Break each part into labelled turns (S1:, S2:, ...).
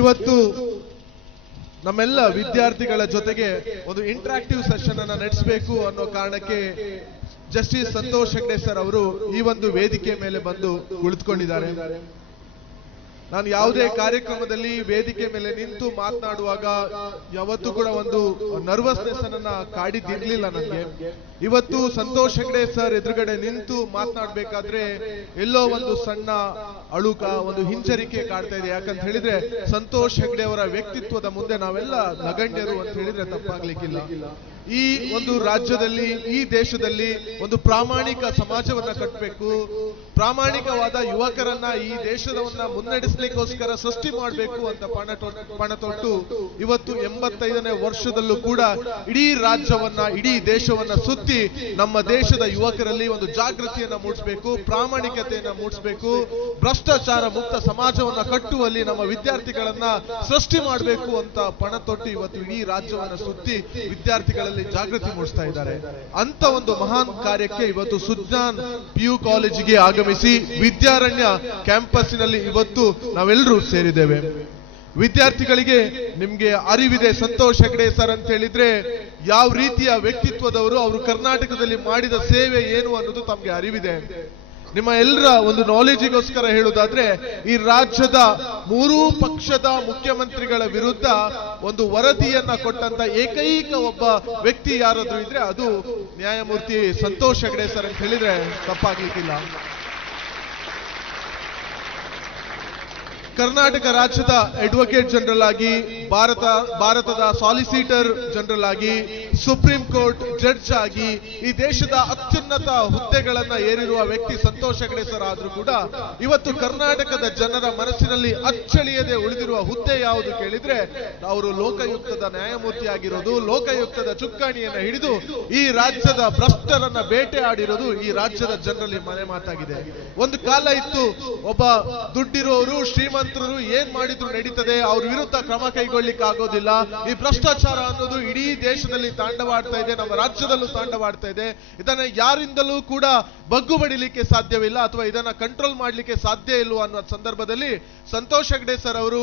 S1: ಇವತ್ತು ನಮ್ಮೆಲ್ಲ ವಿದ್ಯಾರ್ಥಿಗಳ ಜೊತೆಗೆ ಒಂದು ಇಂಟ್ರಾಕ್ಟಿವ್ ಸೆಷನ್ ಅನ್ನ ನಡೆಸಬೇಕು ಅನ್ನೋ ಕಾರಣಕ್ಕೆ ಜಸ್ಟಿಸ್ ಸಂತೋಷ್ ಹೆಗ್ಡೆ ಸರ್ ಅವರು ಈ ಒಂದು ವೇದಿಕೆ ಮೇಲೆ ಬಂದು ಕುಳಿತುಕೊಂಡಿದ್ದಾರೆ. ನಾನು ಯಾವುದೇ ಕಾರ್ಯಕ್ರಮದಲ್ಲಿ ವೇದಿಕೆ ಮೇಲೆ ನಿಂತು ಮಾತನಾಡುವಾಗ ಯಾವತ್ತೂ ಕೂಡ ಒಂದು ನರ್ವಸ್ನೆಸ್ ಅನ್ನ ಕಾಡಿದಿರ್ಲಿಲ್ಲ ನನಗೆ ಇವತ್ತು ಸಂತೋಷ್ ಹೆಗ್ಡೆ ಸರ್ ಎದುರುಗಡೆ ನಿಂತು ಮಾತನಾಡಬೇಕಾದ್ರೆ ಎಲ್ಲೋ ಒಂದು ಸಣ್ಣ ಅಳುಕ ಒಂದು ಹಿಂಜರಿಕೆ ಕಾಡ್ತಾ ಇದೆ. ಯಾಕಂತ ಹೇಳಿದ್ರೆ ಸಂತೋಷ್ ಹೆಗ್ಡೆ ಅವರ ವ್ಯಕ್ತಿತ್ವದ ಮುಂದೆ ನಾವೆಲ್ಲ ನಗಣ್ಯರು ಅಂತ ಹೇಳಿದ್ರೆ ತಪ್ಪಾಗ್ಲಿಕ್ಕಿಲ್ಲ. ಈ ಒಂದು ರಾಜ್ಯದಲ್ಲಿ, ಈ ದೇಶದಲ್ಲಿ ಒಂದು ಪ್ರಾಮಾಣಿಕ ಸಮಾಜವನ್ನ ಕಟ್ಟಬೇಕು ಪ್ರಾಮಾಣಿಕವಾದ ಯುವಕರನ್ನ ಈ ದೇಶದವನ್ನ ಮುನ್ನಡೆಸಲಿಕ್ಕೋಸ್ಕರ ಸೃಷ್ಟಿ ಮಾಡಬೇಕು ಅಂತ ಪಣ ಪಣ ತೊಟ್ಟು ಇವತ್ತು ಎಂಬತ್ತೈದನೇ ವರ್ಷದಲ್ಲೂ ಕೂಡ ಇಡೀ ರಾಜ್ಯವನ್ನ, ಇಡೀ ದೇಶವನ್ನ ಸುತ್ತಿ ನಮ್ಮ ದೇಶದ ಯುವಕರಲ್ಲಿ ಒಂದು ಜಾಗೃತಿಯನ್ನ ಮೂಡಿಸಬೇಕು, ಪ್ರಾಮಾಣಿಕತೆಯನ್ನ ಮೂಡಿಸಬೇಕು, ಭ್ರಷ್ಟಾಚಾರ ಮುಕ್ತ ಸಮಾಜವನ್ನ ಕಟ್ಟುವಲ್ಲಿ ನಮ್ಮ ವಿದ್ಯಾರ್ಥಿಗಳನ್ನ ಸೃಷ್ಟಿ ಮಾಡಬೇಕು ಅಂತ ಪಣ ತೊಟ್ಟು ಇವತ್ತು ಇಡೀ ರಾಜ್ಯವನ್ನ ಸುತ್ತಿ ವಿದ್ಯಾರ್ಥಿಗಳಲ್ಲಿ ಜಾಗೃತಿ ಮೂಡಿಸ್ತಾ ಇದ್ದಾರೆ. ಅಂತ ಒಂದು ಮಹಾನ್ ಕಾರ್ಯಕ್ಕೆ ಇವತ್ತು ಸುಜ್ಞಾನ್ ಪಿ ಯು ಕಾಲೇಜಿಗೆ ಆಗಮಿಸಿ ವಿದ್ಯಾರಣ್ಯ ಕ್ಯಾಂಪಸ್ಸಿನಲ್ಲಿ ಇವತ್ತು ನಾವೆಲ್ಲರೂ ಸೇರಿದ್ದೇವೆ. ವಿದ್ಯಾರ್ಥಿಗಳಿಗೆ ನಿಮ್ಗೆ ಅರಿವಿದೆ, ಸಂತೋಷ್ ಹೆಗಡೆ ಸರ್ ಅಂತ ಹೇಳಿದ್ರೆ ಯಾವ ರೀತಿಯ ವ್ಯಕ್ತಿತ್ವದವರು ಅವರು ಕರ್ನಾಟಕದಲ್ಲಿ ಮಾಡಿದ ಸೇವೆ ಏನು ಅನ್ನೋದು ತಮ್ಗೆ ಅರಿವಿದೆ. ನಿಮ್ಮ ಎಲ್ಲರ ಒಂದು ನಾಲೆಜಿಗೋಸ್ಕರ ಹೇಳುವುದಾದ್ರೆ, ಈ ರಾಜ್ಯದ ಮೂರೂ ಪಕ್ಷದ ಮುಖ್ಯಮಂತ್ರಿಗಳ ವಿರುದ್ಧ ಒಂದು ವರದಿಯನ್ನ ಕೊಟ್ಟಂತ ಏಕೈಕ ಒಬ್ಬ ವ್ಯಕ್ತಿ ಯಾರಾದ್ರೂ ಇದ್ರೆ ಅದು ನ್ಯಾಯಮೂರ್ತಿ ಸಂತೋಷ್ ಹೆಗಡೆ ಸರ್ ಅಂತ ಹೇಳಿದ್ರೆ ತಪ್ಪಾಗ್ಲಿಕ್ಕಿಲ್ಲ. ಕರ್ನಾಟಕ ರಾಜ್ಯದ ಅಡ್ವೊಕೇಟ್ ಜನರಲ್ ಆಗಿ, ಭಾರತ, ಭಾರತದ ಸಾಲಿಸಿಟರ್ ಜನರಲ್ ಆಗಿ ಸುಪ್ರೀಂ ಕೋರ್ಟ್ ಜಡ್ಜ್ ಆಗಿ ಈ ದೇಶದ ಅತ್ಯುನ್ನತ ಹುದ್ದೆಗಳನ್ನ ಏರಿರುವ ವ್ಯಕ್ತಿ ಸಂತೋಷ ಆದ್ರೂ ಕೂಡ ಇವತ್ತು ಕರ್ನಾಟಕದ ಜನರ ಮನಸ್ಸಿನಲ್ಲಿ ಅಚ್ಚಳಿಯದೆ ಉಳಿದಿರುವ ಹುದ್ದೆ ಯಾವುದು ಕೇಳಿದ್ರೆ ಅವರು ಲೋಕಾಯುಕ್ತದ ನ್ಯಾಯಮೂರ್ತಿಯಾಗಿರೋದು ಲೋಕಾಯುಕ್ತದ ಚುಕ್ಕಾಣಿಯನ್ನ ಹಿಡಿದು ಈ ರಾಜ್ಯದ ಭ್ರಷ್ಟರನ್ನ ಬೇಟೆ ಆಡಿರೋದು ಈ ರಾಜ್ಯದ ಜನರಲ್ಲಿ ಮನೆ ಮಾತಾಗಿದೆ. ಒಂದು ಕಾಲ ಇತ್ತು ಒಬ್ಬ ದುಡ್ಡಿರೋರು, ಶ್ರೀಮಂತರು ಏನ್ ಮಾಡಿದ್ರು ನಡೀತದೆ, ಅವ್ರ ವಿರುದ್ಧ ಕ್ರಮ ಕೈಗೊಳ್ಳಿಕ್ಕೆ ಆಗೋದಿಲ್ಲ ಈ ಭ್ರಷ್ಟಾಚಾರ ಅನ್ನೋದು ಇಡೀ ದೇಶದಲ್ಲಿ ತಾಂಡವಾಡ್ತಾ ಇದೆ, ನಮ್ಮ ರಾಜ್ಯದಲ್ಲೂ ತಾಂಡವಾಡ್ತಾ ಇದೆ. ಇದನ್ನ ಯಾರಿಂದಲೂ ಕೂಡ ಬಗ್ಗು ಬಡಿಲಿಕ್ಕೆ ಸಾಧ್ಯವಿಲ್ಲ ಅಥವಾ ಇದನ್ನ ಕಂಟ್ರೋಲ್ ಮಾಡ್ಲಿಕ್ಕೆ ಸಾಧ್ಯ ಇಲ್ಲ ಅನ್ನೋ ಸಂದರ್ಭದಲ್ಲಿ ಸಂತೋಷ್ ಹೆಗ್ಡೆ ಸರ್ ಅವರು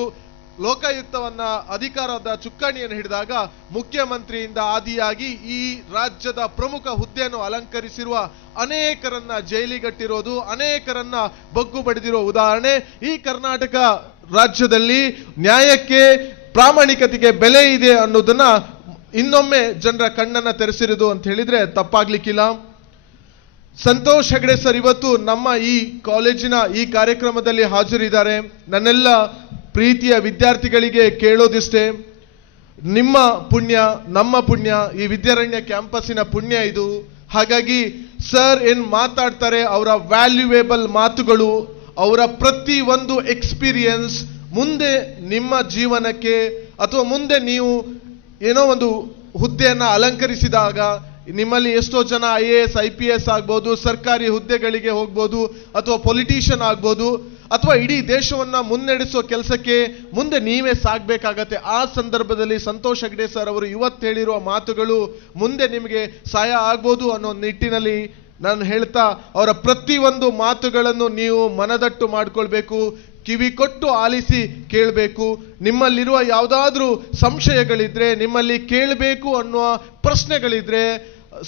S1: ಲೋಕಾಯುಕ್ತವನ್ನ ಅಧಿಕಾರದ ಚುಕ್ಕಾಣಿಯನ್ನು ಹಿಡಿದಾಗ ಮುಖ್ಯಮಂತ್ರಿಯಿಂದ ಆದಿಯಾಗಿ ಈ ರಾಜ್ಯದ ಪ್ರಮುಖ ಹುದ್ದೆಯನ್ನು ಅಲಂಕರಿಸಿರುವ ಅನೇಕರನ್ನ ಜೈಲಿಗಟ್ಟಿರೋದು, ಅನೇಕರನ್ನ ಬಗ್ಗು ಬಡಿದಿರುವ ಉದಾಹರಣೆ ಈ ಕರ್ನಾಟಕ ರಾಜ್ಯದಲ್ಲಿ ನ್ಯಾಯಕ್ಕೆ ಪ್ರಾಮಾಣಿಕತೆಗೆ ಬೆಲೆ ಇದೆ ಅನ್ನೋದನ್ನ ಇನ್ನೊಮ್ಮೆ ಜನರ ಕಣ್ಣನ್ನ ತೆರೆಸಿರುವುದು ಅಂತ ಹೇಳಿದ್ರೆ ತಪ್ಪಾಗ್ಲಿಕ್ಕಿಲ್ಲ. ಸಂತೋಷ್ ಹೆಗಡೆ ಸರ್, ಇವತ್ತು ನಮ್ಮ ಈ ಕಾಲೇಜಿನ ಈ ಕಾರ್ಯಕ್ರಮದಲ್ಲಿ ಹಾಜರಿದ್ದಾರೆ. ನನ್ನೆಲ್ಲ ಪ್ರೀತಿಯ ವಿದ್ಯಾರ್ಥಿಗಳಿಗೆ ಕೇಳೋದಿಷ್ಟೇ. ನಿಮ್ಮ ಪುಣ್ಯ, ನಮ್ಮ ಪುಣ್ಯ, ಈ ವಿದ್ಯಾರಣ್ಯ ಕ್ಯಾಂಪಸ್ಸಿನ ಪುಣ್ಯ ಇದು. ಹಾಗಾಗಿ ಸರ್ ಏನು ಮಾತಾಡ್ತಾರೆ ಅವರ ವ್ಯಾಲ್ಯೂಯೇಬಲ್ ಮಾತುಗಳು, ಅವರ ಪ್ರತಿ ಒಂದು ಎಕ್ಸ್ಪೀರಿಯನ್ಸ್ ಮುಂದೆ ನಿಮ್ಮ ಜೀವನಕ್ಕೆ ಅಥವಾ ಮುಂದೆ ನೀವು ಏನೋ ಒಂದು ಹುದ್ದೆಯನ್ನು ಅಲಂಕರಿಸಿದಾಗ ನಿಮ್ಮಲ್ಲಿ ಎಷ್ಟೋ ಜನ I A S, I P S ಆಗ್ಬೋದು, ಸರ್ಕಾರಿ ಹುದ್ದೆಗಳಿಗೆ ಹೋಗ್ಬೋದು, ಅಥವಾ ಪೊಲಿಟಿಷಿಯನ್ ಆಗ್ಬೋದು, ಅಥವಾ ಇಡೀ ದೇಶವನ್ನ ಮುನ್ನಡೆಸೋ ಕೆಲಸಕ್ಕೆ ಮುಂದೆ ನೀವೇ ಸಾಗಬೇಕಾಗತ್ತೆ. ಆ ಸಂದರ್ಭದಲ್ಲಿ ಸಂತೋಷ್ ಹೆಗ್ಡೆ ಸರ್ ಅವರು ಇವತ್ತು ಹೇಳಿರುವ ಮಾತುಗಳು ಮುಂದೆ ನಿಮಗೆ ಸಹಾಯ ಆಗ್ಬೋದು ಅನ್ನೋ ನಿಟ್ಟಿನಲ್ಲಿ ನಾನು ಹೇಳ್ತಾ, ಅವರ ಪ್ರತಿಯೊಂದು ಮಾತುಗಳನ್ನು ನೀವು ಮನದಟ್ಟು ಮಾಡ್ಕೊಳ್ಬೇಕು. ಕಿವಿ ಕೊಟ್ಟು ಆಲಿಸಿ ಕೇಳಬೇಕು. ನಿಮ್ಮಲ್ಲಿರುವ ಯಾವುದಾದ್ರೂ ಸಂಶಯಗಳಿದ್ರೆ, ನಿಮ್ಮಲ್ಲಿ ಕೇಳಬೇಕು ಅನ್ನುವ ಪ್ರಶ್ನೆಗಳಿದ್ರೆ,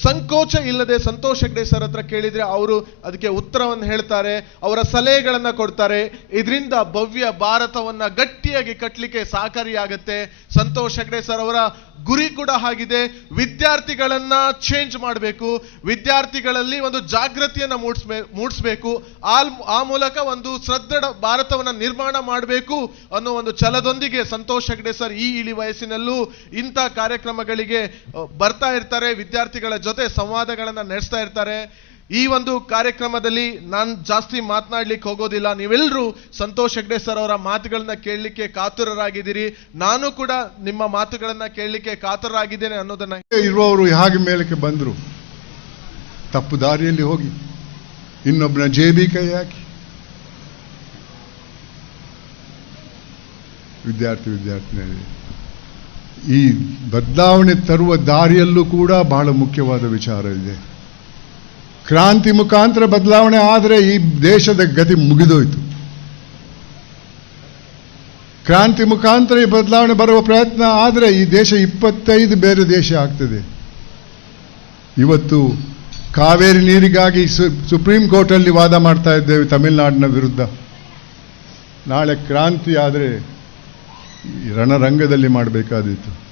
S1: ಸಂಕೋಚ ಇಲ್ಲದೆ ಸಂತೋಷ್ ಹೆಗ್ಡೆ ಸರ್ ಹತ್ರ ಕೇಳಿದ್ರೆ ಅವರು ಅದಕ್ಕೆ ಉತ್ತರವನ್ನು ಹೇಳ್ತಾರೆ, ಅವರ ಸಲಹೆಗಳನ್ನು ಕೊಡ್ತಾರೆ. ಇದರಿಂದ ಭವ್ಯ ಭಾರತವನ್ನ ಗಟ್ಟಿಯಾಗಿ ಕಟ್ಟಲಿಕ್ಕೆ ಸಹಕಾರಿಯಾಗತ್ತೆ. ಸಂತೋಷ್ ಹೆಗ್ಡೆ ಸರ್ ಅವರ ಗುರಿ ಕೂಡ ಆಗಿದೆ. ವಿದ್ಯಾರ್ಥಿಗಳನ್ನ ಚೇಂಜ್ ಮಾಡಬೇಕು. ವಿದ್ಯಾರ್ಥಿಗಳಲ್ಲಿ ಒಂದು ಜಾಗೃತಿಯನ್ನು ಮೂಡಿಸ್ಬೇ ಮೂಡಿಸ್ಬೇಕು. ಆಲ್, ಆ ಮೂಲಕ ಒಂದು ಸದೃಢ ಭಾರತವನ್ನು ನಿರ್ಮಾಣ ಮಾಡಬೇಕು ಅನ್ನೋ ಒಂದು ಛಲದೊಂದಿಗೆ ಸಂತೋಷ್ ಹೆಗ್ಡೆ ಸರ್ ಈ ಇಳಿ ವಯಸ್ಸಿನಲ್ಲೂ ಇಂಥ ಕಾರ್ಯಕ್ರಮಗಳಿಗೆ ಬರ್ತಾ ಇರ್ತಾರೆ. ವಿದ್ಯಾರ್ಥಿಗಳ ಜೊತೆ ಸಂವಾದಗಳನ್ನು ನಡೆಸ್ತಾ ಇರ್ತಾರೆ. ಈ ಒಂದು ಕಾರ್ಯಕ್ರಮದಲ್ಲಿ ನಾನು ಜಾಸ್ತಿ ಮಾತನಾಡ್ಲಿಕ್ಕೆ ಹೋಗೋದಿಲ್ಲ. ನೀವೆಲ್ಲರೂ ಸಂತೋಷ್ ಹೆಗ್ಡೆ ಸರ್ ಅವರ ಮಾತುಗಳನ್ನ ಕೇಳಲಿಕ್ಕೆ ಕಾತುರರಾಗಿದ್ದೀರಿ. ನಾನು ಕೂಡ ನಿಮ್ಮ ಮಾತುಗಳನ್ನ ಕೇಳಲಿಕ್ಕೆ ಕಾತುರರಾಗಿದ್ದೇನೆ ಅನ್ನೋದನ್ನ
S2: ಇರುವವರು ಹೇಗೆ ಮೇಲಕ್ಕೆ ಬಂದರು? ತಪ್ಪು ದಾರಿಯಲ್ಲಿ ಹೋಗಿ. ಇನ್ನೊಬ್ಬನ ಜೇಬಿ ಕೈ ಹಾಕಿ. ವಿದ್ಯಾರ್ಥಿ ವಿದ್ಯಾರ್ಥಿನಿ ಈ ಬದಲಾವಣೆ ತರುವ ದಾರಿಯಲ್ಲೂ ಕೂಡ ಬಹಳ ಮುಖ್ಯವಾದ ವಿಚಾರ ಇದೆ. ಕ್ರಾಂತಿ ಮುಖಾಂತರ ಬದಲಾವಣೆ ಆದರೆ ಈ ದೇಶದ ಗತಿ ಮುಗಿದೋಯ್ತು. ಕ್ರಾಂತಿ ಮುಖಾಂತರ ಈ ಬದಲಾವಣೆ ಬರುವ ಪ್ರಯತ್ನ ಆದರೆ ಈ ದೇಶ ಇಪ್ಪತ್ತೈದು ಬೇರೆ ದೇಶ ಆಗ್ತದೆ. ಇವತ್ತು ಕಾವೇರಿ ನೀರಿಗಾಗಿ ಸುಪ್ರೀಂ ಕೋರ್ಟಲ್ಲಿ ವಾದ ಮಾಡ್ತಾ ಇದ್ದೇವೆ ತಮಿಳುನಾಡಿನ ವಿರುದ್ಧ. ನಾಳೆ ಕ್ರಾಂತಿ ಆದರೆ ರಣರಂಗದಲ್ಲಿ ಮಾಡಬೇಕಾದೀತು.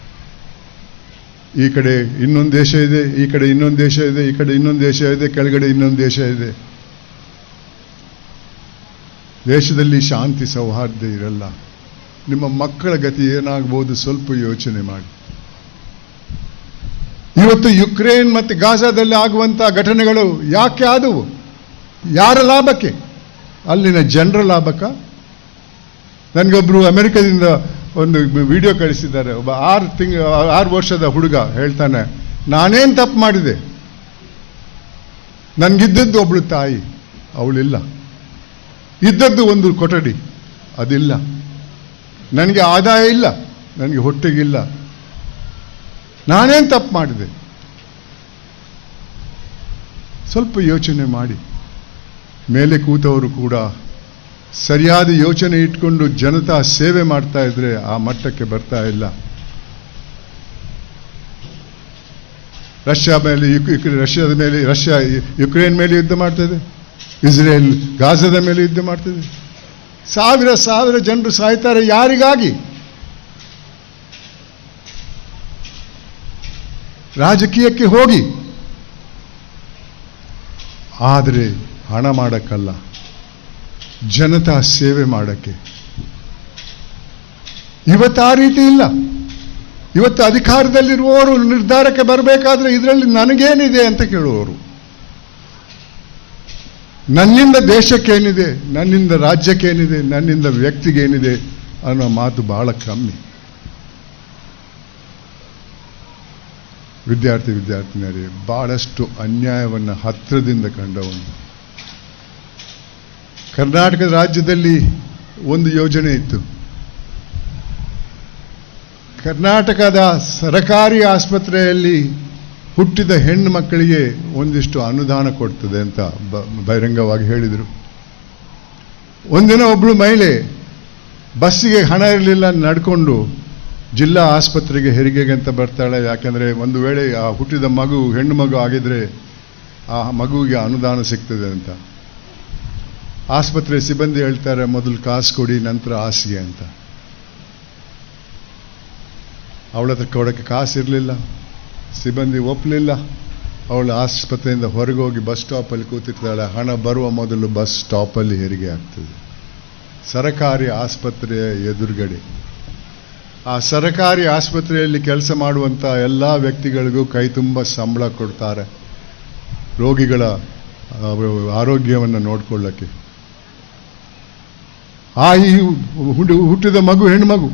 S2: ಈ ಕಡೆ ಇನ್ನೊಂದು ದೇಶ ಇದೆ, ಈ ಕಡೆ ಇನ್ನೊಂದು ದೇಶ ಇದೆ, ಈ ಕಡೆ ಇನ್ನೊಂದು ದೇಶ ಇದೆ, ಕೆಳಗಡೆ ಇನ್ನೊಂದು ದೇಶ ಇದೆ. ದೇಶದಲ್ಲಿ ಶಾಂತಿ ಸೌಹಾರ್ದ ಇರಲ್ಲ. ನಿಮ್ಮ ಮಕ್ಕಳ ಗತಿ ಏನಾಗ್ಬೋದು ಸ್ವಲ್ಪ ಯೋಚನೆ ಮಾಡಿ. ಇವತ್ತು ಯುಕ್ರೇನ್ ಮತ್ತು ಗಾಜಾದಲ್ಲಿ ಆಗುವಂಥ ಘಟನೆಗಳು ಯಾಕೆ ಆದವು? ಯಾರ ಲಾಭಕ್ಕೆ? ಅಲ್ಲಿನ ಜನರ ಲಾಭಕ್ಕ ನನಗೊಬ್ಬರು ಅಮೆರಿಕದಿಂದ ಒಂದು ವಿಡಿಯೋ ಕಳಿಸಿದ್ದಾರೆ. ಒಬ್ಬ ಆರು ತಿಂಗ, ಆರು ವರ್ಷದ ಹುಡುಗ ಹೇಳ್ತಾನೆ, ನಾನೇನು ತಪ್ಪು ಮಾಡಿದೆ? ನನಗಿದ್ದದ್ದು ಒಬ್ಳು ತಾಯಿ, ಅವಳಿಲ್ಲ. ಇದ್ದದ್ದು ಒಂದು ಕೊಠಡಿ, ಅದಿಲ್ಲ. ನನಗೆ ಆದಾಯ ಇಲ್ಲ, ನನಗೆ ಹೊಟ್ಟೆಗಿಲ್ಲ. ನಾನೇನು ತಪ್ಪು ಮಾಡಿದೆ? ಸ್ವಲ್ಪ ಯೋಚನೆ ಮಾಡಿ. ಮೇಲೆ ಕೂತವರು ಕೂಡ ಸರಿಯಾದ ಯೋಚನೆ ಇಟ್ಕೊಂಡು ಜನತಾ ಸೇವೆ ಮಾಡ್ತಾ ಇದ್ರೆ ಆ ಮಟ್ಟಕ್ಕೆ ಬರ್ತಾ ಇಲ್ಲ. ರಷ್ಯಾ ಮೇಲೆ ರಷ್ಯಾದ ಮೇಲೆ, ರಷ್ಯಾ, ಯುಕ್ರೇನ್ ಮೇಲೆ ಯುದ್ಧ ಮಾಡ್ತದೆ ಇಸ್ರೇಲ್, ಗಾಜದ ಮೇಲೆ ಯುದ್ಧ ಮಾಡ್ತದೆ ಸಾವಿರ ಸಾವಿರ ಜನರು ಸಾಯ್ತಾರೆ ಯಾರಿಗಾಗಿ? ರಾಜಕೀಯಕ್ಕೆ ಹೋಗಿ. ಆದರೆ ಹಣ ಮಾಡಕ್ಕಲ್ಲ. ಜನತಾ ಸೇವೆ ಮಾಡಕ್ಕೆ. ಇವತ್ತು ಆ ರೀತಿ ಇಲ್ಲ. ಇವತ್ತು ಅಧಿಕಾರದಲ್ಲಿರುವವರು ನಿರ್ಧಾರಕ್ಕೆ ಬರಬೇಕಾದ್ರೆ ಇದರಲ್ಲಿ ನನಗೇನಿದೆ ಅಂತ ಕೇಳುವವರು. ನನ್ನಿಂದ ದೇಶಕ್ಕೇನಿದೆ, ನನ್ನಿಂದ ರಾಜ್ಯಕ್ಕೇನಿದೆ, ನನ್ನಿಂದ ವ್ಯಕ್ತಿಗೇನಿದೆ ಅನ್ನೋ ಮಾತು ಬಹಳ ಕಮ್ಮಿ. ವಿದ್ಯಾರ್ಥಿ, ವಿದ್ಯಾರ್ಥಿನಿಯರೇ, ಬಹಳಷ್ಟು ಅನ್ಯಾಯವನ್ನು ಹತ್ತಿರದಿಂದ ಕಂಡವನು. ಕರ್ನಾಟಕ ರಾಜ್ಯದಲ್ಲಿ ಒಂದು ಯೋಜನೆ ಇತ್ತು. ಕರ್ನಾಟಕದ ಸರಕಾರಿ ಆಸ್ಪತ್ರೆಯಲ್ಲಿ ಹುಟ್ಟಿದ ಹೆಣ್ಣು ಮಕ್ಕಳಿಗೆ ಒಂದಿಷ್ಟು ಅನುದಾನ ಕೊಡ್ತದೆ ಅಂತ ಬಹಿರಂಗವಾಗಿ ಹೇಳಿದರು. ಒಂದಿನ ಒಬ್ಬಳು ಮಹಿಳೆ ಬಸ್ಸಿಗೆ ಹಣ ಇರಲಿಲ್ಲ ನಡ್ಕೊಂಡು ಜಿಲ್ಲಾ ಆಸ್ಪತ್ರೆಗೆ ಹೆರಿಗೆಗೆ ಅಂತ ಬರ್ತಾಳೆ. ಯಾಕೆಂದರೆ ಒಂದು ವೇಳೆ ಆ ಹುಟ್ಟಿದ ಮಗು, ಹೆಣ್ಣು ಮಗು ಆಗಿದ್ರೆ ಆ ಮಗುವಿಗೆ ಅನುದಾನ ಸಿಗ್ತದೆ ಅಂತ. ಆಸ್ಪತ್ರೆ ಸಿಬ್ಬಂದಿ ಹೇಳ್ತಾರೆ, ಮೊದಲು ಕಾಸು ಕೊಡಿ, ನಂತರ ಹಾಸಿಗೆ ಅಂತ. ಅವಳ ಹತ್ರ ಕೊಡೋಕ್ಕೆ ಕಾಸು ಇರಲಿಲ್ಲ, ಸಿಬ್ಬಂದಿ ಒಪ್ಪಲಿಲ್ಲ ಅವಳು ಆಸ್ಪತ್ರೆಯಿಂದ ಹೊರಗೆ ಹೋಗಿ ಬಸ್ ಸ್ಟಾಪಲ್ಲಿ ಕೂತಿರ್ತಾಳೆ. ಹಣ ಬರುವ ಮೊದಲು ಬಸ್ ಸ್ಟಾಪಲ್ಲಿ ಹೆರಿಗೆ ಆಗ್ತದೆ. ಸರಕಾರಿ ಆಸ್ಪತ್ರೆಯ ಎದುರುಗಡೆ. ಆ ಸರಕಾರಿ ಆಸ್ಪತ್ರೆಯಲ್ಲಿ ಕೆಲಸ ಮಾಡುವಂಥ ಎಲ್ಲ ವ್ಯಕ್ತಿಗಳಿಗೂ ಕೈ ತುಂಬ ಸಂಬಳ ಕೊಡ್ತಾರೆ. ರೋಗಿಗಳ ಆರೋಗ್ಯವನ್ನು ನೋಡ್ಕೊಳ್ಳೋಕ್ಕೆ. ಆ ಈ ಹುಡು- ಹುಟ್ಟಿದ ಮಗು, ಹೆಣ್ಣು ಮಗು.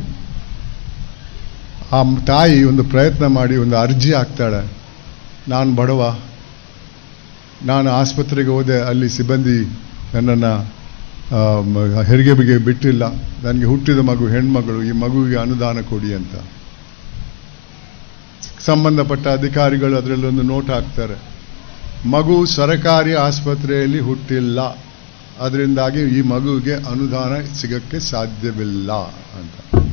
S2: ಆ ತಾಯಿ ಒಂದು ಪ್ರಯತ್ನ ಮಾಡಿ, ಒಂದು ಅರ್ಜಿ ಹಾಕ್ತಾಳೆ. ನಾನು ಬಡವ. ನಾನು ಆಸ್ಪತ್ರೆಗೆ ಹೋದೆ, ಅಲ್ಲಿ ಸಿಬ್ಬಂದಿ ನನ್ನನ್ನು ಹೆರಿಗೆ ಬಗ್ಗೆ ಬಿಟ್ಟಿಲ್ಲ. ನನಗೆ ಹುಟ್ಟಿದ ಮಗು ಹೆಣ್ಮಗಳು ಈ ಮಗುವಿಗೆ ಅನುದಾನ ಕೊಡಿ ಅಂತ. ಸಂಬಂಧಪಟ್ಟ ಅಧಿಕಾರಿಗಳು ಅದರಲ್ಲಿ ಒಂದು ನೋಟ್ ಹಾಕ್ತಾರೆ. ಮಗು ಸರಕಾರಿ ಆಸ್ಪತ್ರೆಯಲ್ಲಿ ಹುಟ್ಟಿಲ್ಲ. ಅದರಿಂದಾಗಿ ಈ ಮಗುವಿಗೆ ಅನುದಾನ ಸಿಗಕ್ಕೆ ಸಾಧ್ಯವಿಲ್ಲ ಅಂತ.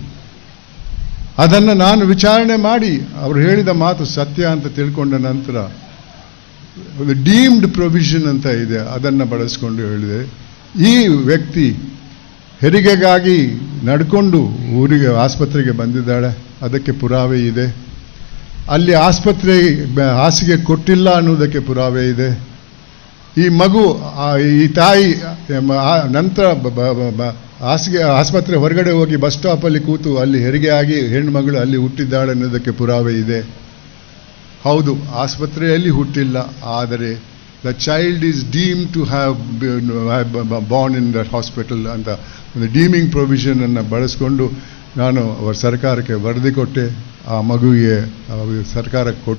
S2: ಅದನ್ನು ನಾನು ವಿಚಾರಣೆ ಮಾಡಿ ಅವರು ಹೇಳಿದ ಮಾತು ಸತ್ಯ ಅಂತ ತಿಳ್ಕೊಂಡ ನಂತರ ಒಂದು ಡೀಮ್ಡ್ ಪ್ರೊವಿಷನ್ ಅಂತ ಇದೆ, ಅದನ್ನು ಬಳಸ್ಕೊಂಡು ಹೇಳಿದೆ. ಈ ವ್ಯಕ್ತಿ ಹೆರಿಗೆಗಾಗಿ ನಡ್ಕೊಂಡು ಊರಿಗೆ, ಆಸ್ಪತ್ರೆಗೆ ಬಂದಿದ್ದಾಳೆ. ಅದಕ್ಕೆ ಪುರಾವೆ ಇದೆ. ಅಲ್ಲಿ ಆಸ್ಪತ್ರೆ ಹಾಸಿಗೆ ಕೊಟ್ಟಿಲ್ಲ ಅನ್ನೋದಕ್ಕೆ ಪುರಾವೆ ಇದೆ. ಈ ಮಗು ಈ ತಾಯಿ ನಂತರ ಹಾಸಿಗೆ, ಆಸ್ಪತ್ರೆ ಹೊರಗಡೆ ಹೋಗಿ ಬಸ್ ಸ್ಟಾಪಲ್ಲಿ ಕೂತು ಅಲ್ಲಿ ಹೆರಿಗೆ ಆಗಿ ಹೆಣ್ಣು ಮಗಳು ಅಲ್ಲಿ ಹುಟ್ಟಿದ್ದಾಳೆ ಅನ್ನೋದಕ್ಕೆ ಪುರಾವೆ ಇದೆ. ಹೌದು, ಆಸ್ಪತ್ರೆಯಲ್ಲಿ ಹುಟ್ಟಿಲ್ಲ, ಆದರೆ the child is deem to have born in the hospital ಅಂತ ಒಂದು ಡೀಮಿಂಗ್ ಪ್ರೊವಿಷನನ್ನು ಬಳಸ್ಕೊಂಡು ನಾನು ಅವರ ಸರ್ಕಾರಕ್ಕೆ ವರದಿ ಕೊಟ್ಟೆ, ಆ ಮಗುವಿಗೆ ಸರ್ಕಾರಕ್ಕೆ ಕೊಟ್ಟು